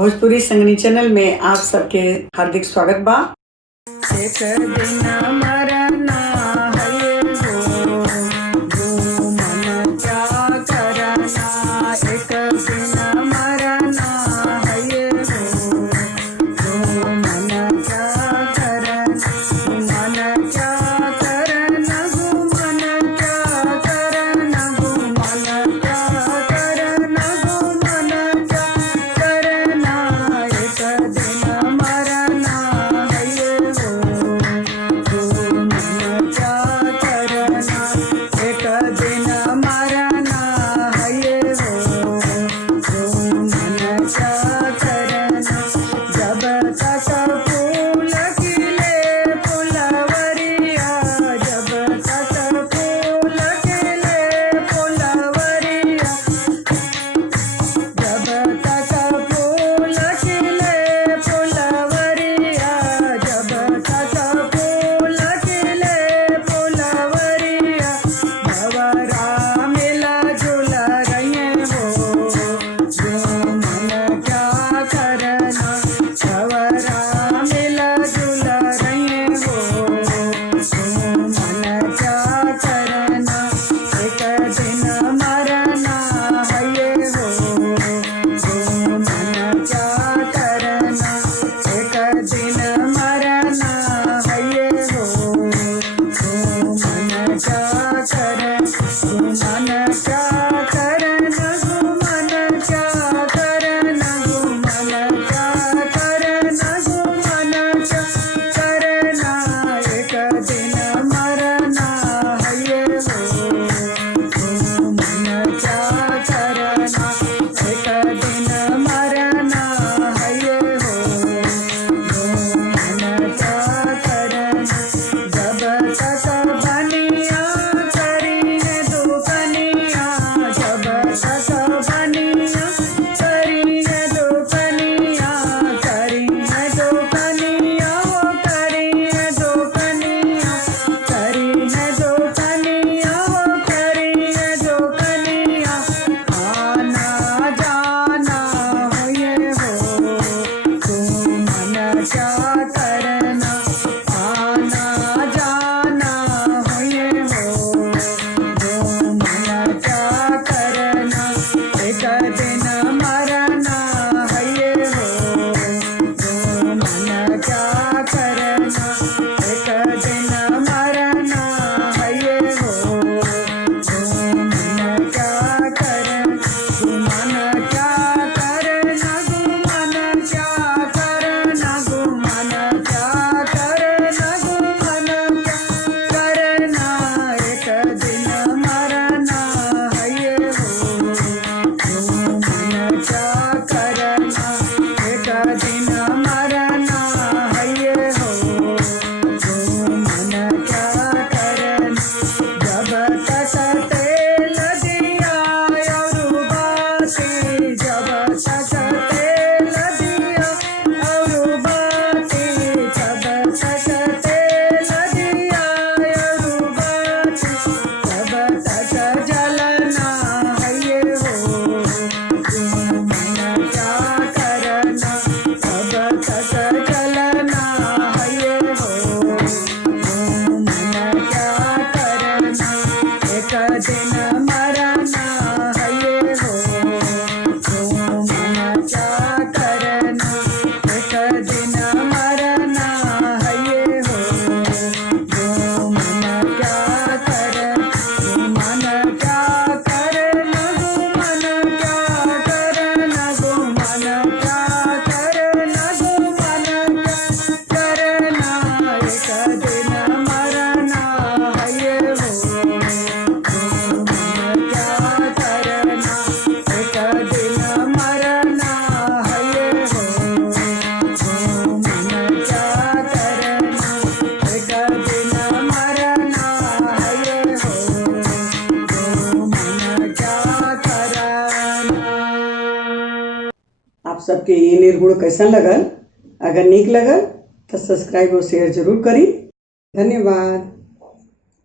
Bhojpuri संगनी channel में आप सबके हार्दिक स्वागत बा। एक दिन मरना है वो मन क्या करना। एक दिन मरना है वो मन क्या करना। मन क्या करना वो मन क्या करना। वो मन क्या करना वो मन क्या करना। एक दिन मरना है आप सबके ये निर्गुण कैसा लगल? अगर नीक लगल तो सब्सक्राइब और शेयर जरूर करी। धन्यवाद।